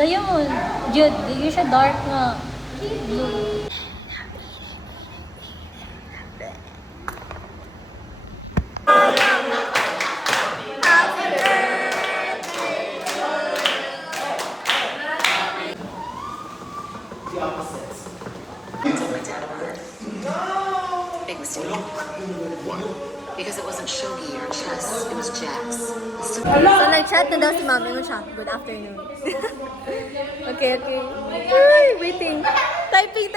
Diamond. Jude, di siya dark nga. Blue. Big mistake. Because it wasn't shogi or chess, it was jacks. So, nag-chat na daw si mami mo siya. Good afternoon. Okay. Ay, waiting. Typing.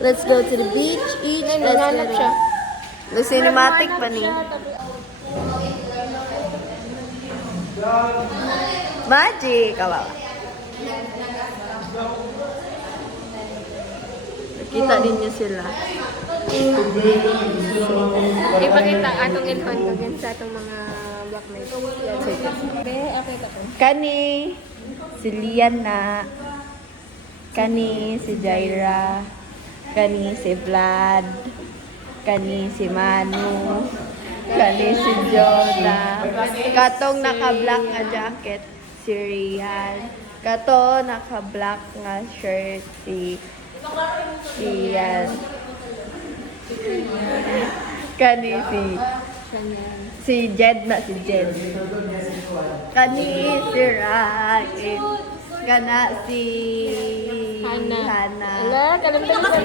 Let's go to the beach, eat, let's go. The cinematic pa ni. Magic! Kawawa. Kita din niya sila. Ipakita atong ilhon kagin sa atong mga blockmates. Kani, si Liana. Kani, si Jaira. Kani, si Vlad. Kani, si Manu. Kani, si Jonah. Katong naka-black nga jacket, si Rian. Kato, naka-black nga shirt, si Ian. Kani, si Jed na, si Jed. Kani, si Rain. Kana, si Hana. Ala, kalamdaman sa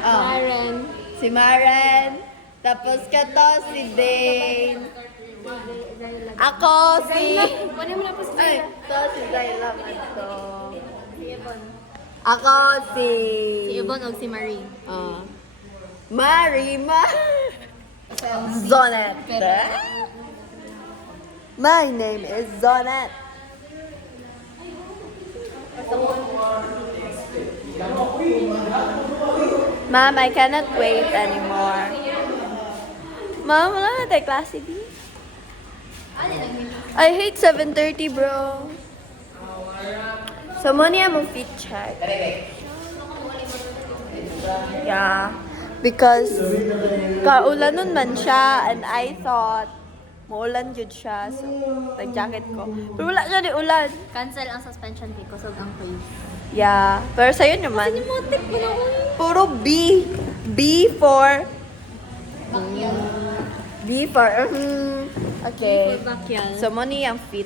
Oh. Maren. Si Maren. Tapos kato, si Dane. Ako, si... Ano mo na po si Ay, Zayla? to, si Zayla Manto. Ako, si... Si Yvonne o si Marie. Marima. Zonet. My name is Zonet. Mom, I cannot wait anymore. Mom, wala na tayo klase, B. I hate 7:30, bro. So, muna mo fit check. Yeah. Because, kaulanon man siya, and I thought, maulan yun siya. So, nag-jacket ko. Pero wala siya di ulan. Cancel ang suspension fee ko, so ang quiz. Yeah. Pero sa'yo naman, Motik ko na ko puro B. B for... Okay. Backyard. So, money ang fit.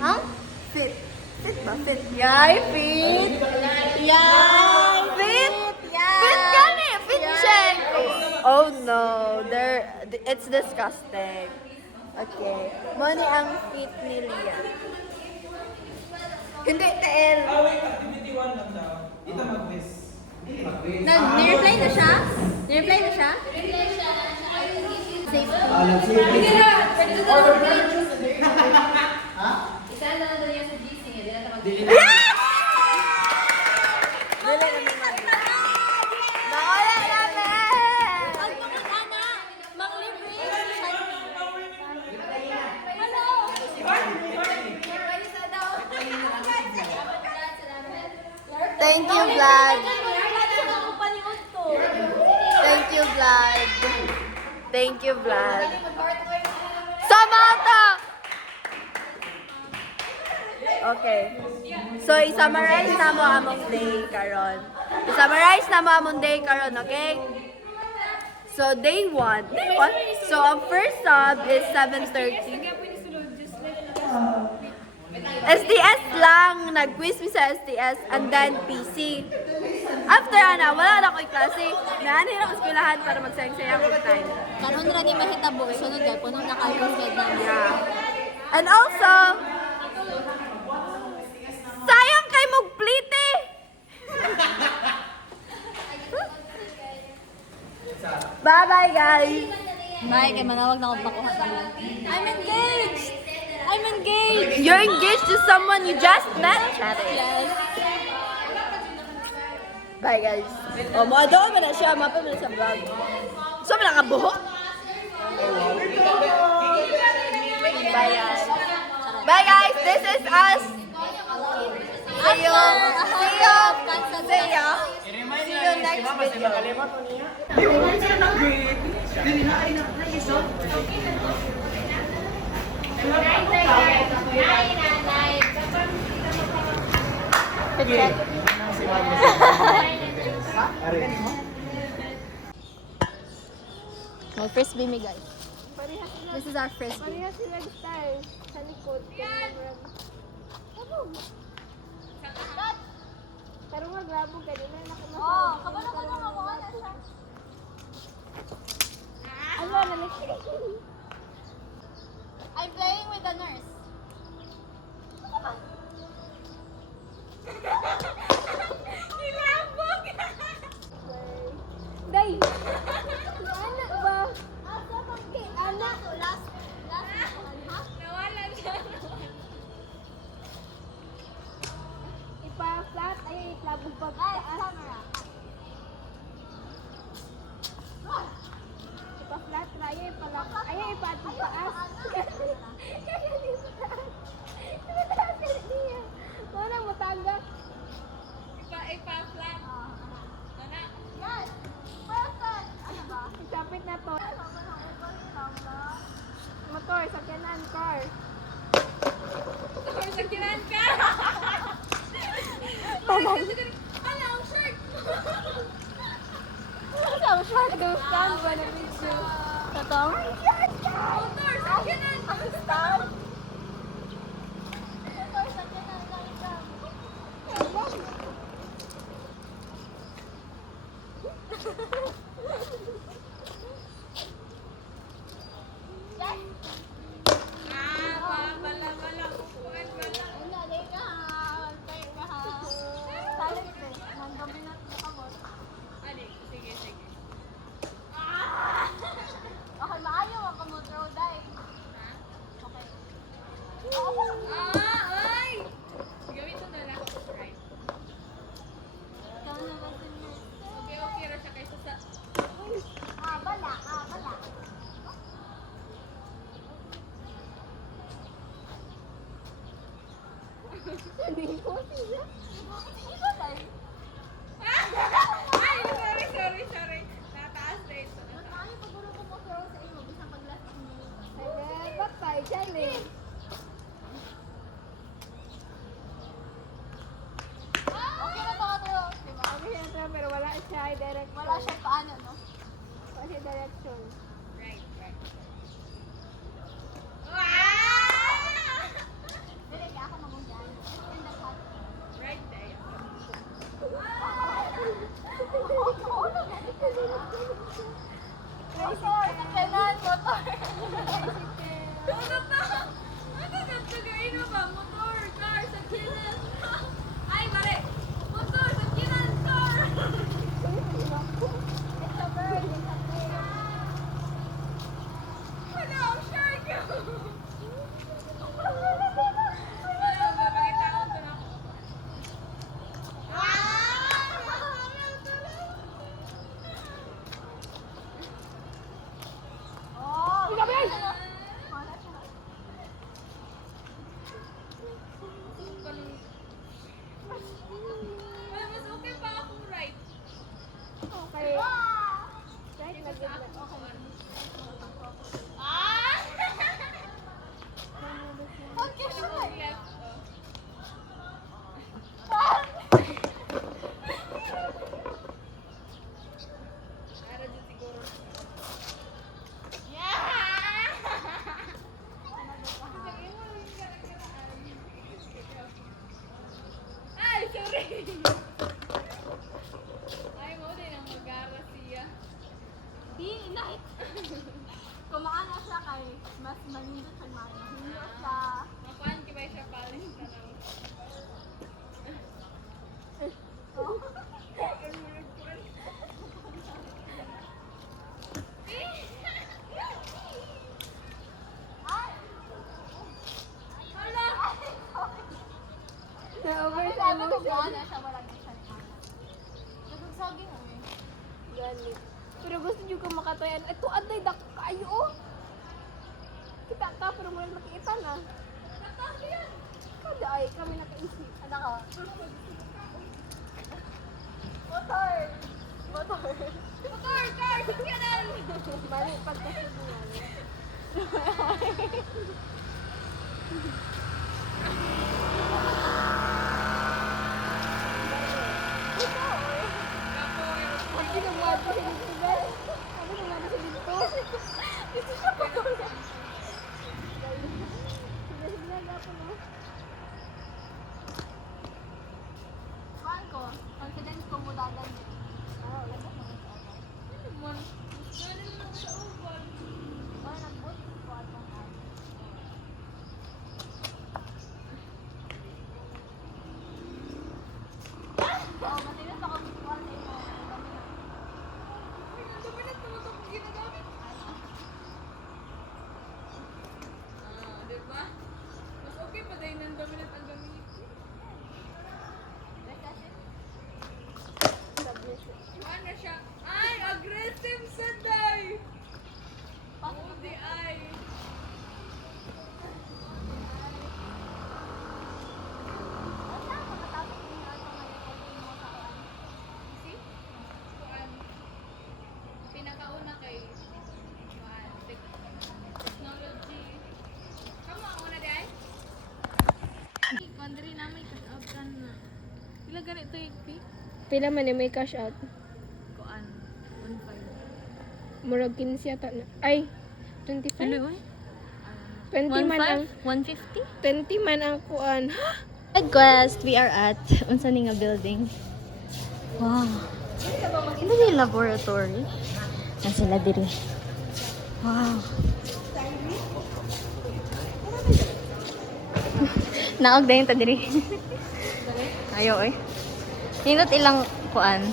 Huh? Fit. Fit ba? Fit. Yay, fit. Yay, fit. Fit ka ni. Fit check. Oh no. It's disgusting. Okay. Money ang fit ni Lia. Hindi, TL. Nireply na siya? Nireply na siya? Safe. Nawala namin! Thank you, Vlad. Thank you, Vlad. Thank you, Vlad. Samantha! Okay. So, i-summarize na mo among day karon. I-summarize na mo among day karon, okay? So, day 1. Day 1? So, ang first sub is 7:30. STS lang. Nag-quiz mi sa STS and then PC. After wala na ko klase. Naani na ko eskwelahan para magsayang-sayang ko time. Karon ra ni mahitabo, sunod kay punong nakalpas na. Yeah. And also, sayang kay mong plite. Bye-bye, guys. Bye, kay manawag na ako bakuha tayo. I'm engaged! I'm engaged! You're engaged to someone you just met, Chatty. Yes. Bye, guys. O, mga doon mo na siya. Mapa mo na sa vlog. So, mo nakabuhok? Bye, guys. Bye, guys. This is us. See you. See you. See you. See you next next video. May frisbee me guys. This is our frisbee. Parehas sila style sa likod. Pero nga grabo ka din na nakamasa. Oh, kabalo ko na makuha na siya. Ano na nakikinig? I'm playing with the nurse. Nilabog! Day! Anak ba? Anak! Last one, ha? Nawalan siya. Ipa-flat ay itlabog pa Ay, taas. camera. Ipa-flat raya ipalak. Ay ipa-ato taas. Mana mo tangga? Ipa-flat. Yes! Perfect! Ano ba? Isapit na to. Motor, sakyanan, car. Motor, sakyanan, car. Ano, ang short. Ang short. Stand ba na video? Tatong? Motor, sakyanan. Ang star? Motor, sakyanan lang ikaw. Yes! Wala, di ka ha. Walpay ka ha. Salit eh. Nandami na ito mo. Okay, maayaw ako mo throw dive. Okay. Ikaw na ba bala. Bala. Sabihin ko siya. Iba tayo. Maayaw pag gulo ko mo throw sa iyo. Bisang pag-last mo. Ay, patay, dyan eh. Okay na baka throw. Diba? Sabi siya ito, pero wala siya ay direction. Wala siyang paano, no? Wala siya direction. Dili, kaya ako mamungyan. And the cut. Motor! Sakyanan! Motor! It's a bird! It's a plane! Oh! Wala siya. Okay. Right, lagyan na. Okay, sure. Di, night. Kumaano siya kay mas manindot sa mga. Hindi siya. Na-over sa Sabi ko emotion. kumaano siya, wala na siya. Nagugsaging mo eh. Gani. Pero gusto nyo ka makatayan. Ito, aday, dak kayo, oh. Kita ka, pero wala makikita na. Kada ay, kami nakaisip. Ano ka? Motor! Car! Sakyanan! Mali pagkasunod niya. Hindi na mga sa dito, guys. Ano na mga sa dito? Dito siya pa ko na. Sige, ako no. Kuhaan ko. Confidence ko mo dagan. Ah, wala ka mga sa ako. Ay, nag-boot ko at ang Oh, matinis ako kuhaan sa imo. Pinakauna kay technology. Kamu ang una day? Kondri na may cut-out ka na. Pila ganito yung pick? Pila man may cash out. Kuan. 1.5. Murag 15 yata na. Ay, 25? Ano? 20 man ang 150? 20 man ang kuan. Quest, we are at unsa ni nga building. Wow. Ano yung laboratory? Na sila diri. Wow. Naog dayon ta diri. Ayo eh. Hinot ilang kuan.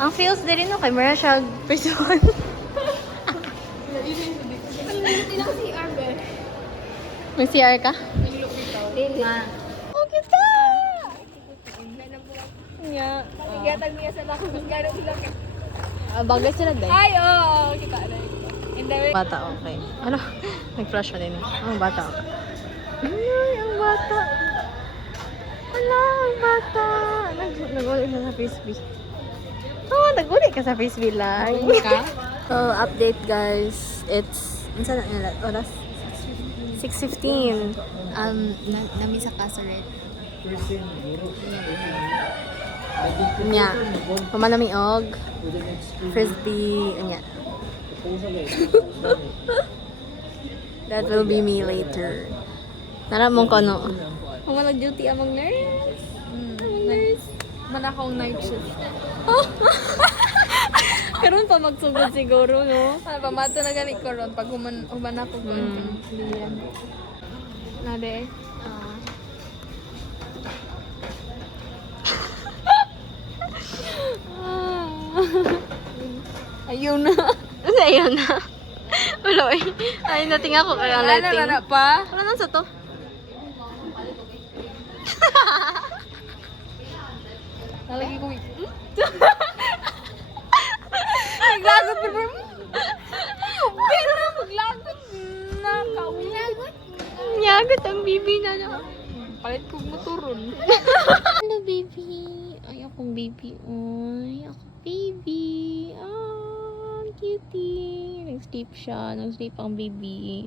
Ang feels diri no kay mura siya person. Hindi na si Arbe. May CR ka? Dili. Oh, kita! Nga. Gatag niya sa lakos. Gano'n sila. Bagay sila dahil. Ay, oh, kita na. And then, Bata, okay. Ano? Nag-flash na din. Oh, bata, okay. Ay, ang bata. Ala, ang bata. Nag-uli ka sa frisbee. Oh, nag-uli ka sa frisbee lang. So, update guys. It's, ano na nila? Oras? 6:15. Nami sa Kasaret. Nya. Pamanami og. Frisbee. Nya. That will be me later. Nara mong kono. kung mag-duty among nurse. Nurse. Man akong night shift. Karon pa magsugod siguro, no? Ano ba, mato na ganit ko ron pag human ako ko. Nade. Ayun na. Ayun na. Wala eh. Ay, nating ako kaya ang lighting. Ano na pa? Wala nang sa to. Nalagi ko Naglagot pa ba? Pero maglagot na kaunagot. Nyagot ang bibi na na. Palit ko motoron. Hello, baby. Ay, akong baby. Ay, ako baby. Ah, cutie. Nag-sleep siya. Nag-sleep ang baby.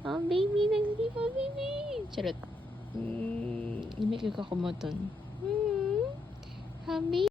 Ang baby, nag-sleep ang baby. Charot. Hindi ka kumoton. Happy.